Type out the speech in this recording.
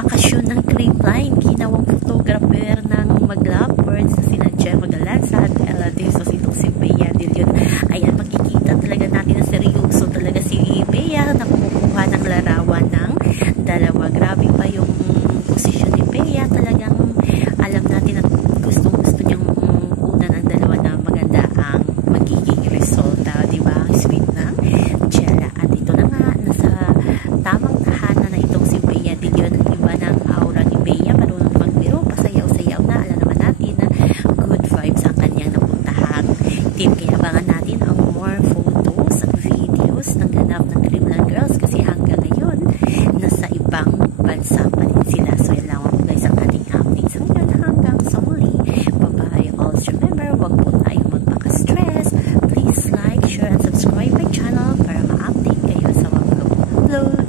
bakasyon ng Creamline, ginawang photographer ng mag-lovebirds na sina Gemma Galanza at Ella De Sos, itong si Bea De Leon. Ayan, makikita talaga natin na seryoso talaga si Bea na kumukuha ng larawan ng dalawa. Grabe pa yung posisyon ni Bea, talagang alam natin at gustong-gusto niyang una ng dalawa na maganda ang magiging resulta, diba? Sweet ng Jella. At ito na nga, nasa tamang tahanan na itong si Bea De Leon. Ang iba ng aura ni Bea, marunong magbiro, pasayaw-sayaw na. Alam naman natin na good vibes ang kanyang napuntahang team. Kaya abangan natin ang more photos at videos ng ganap ng Creamline Girls kasi hanggang ngayon nasa ibang bansa pa din sila. So yan lang po guys ang ating update sa ngayon. Hanggang sa muli, bye-bye. Also remember, wag po tayong magpaka-stress. Please like, share, and subscribe my channel para ma-update kayo sa mga upload.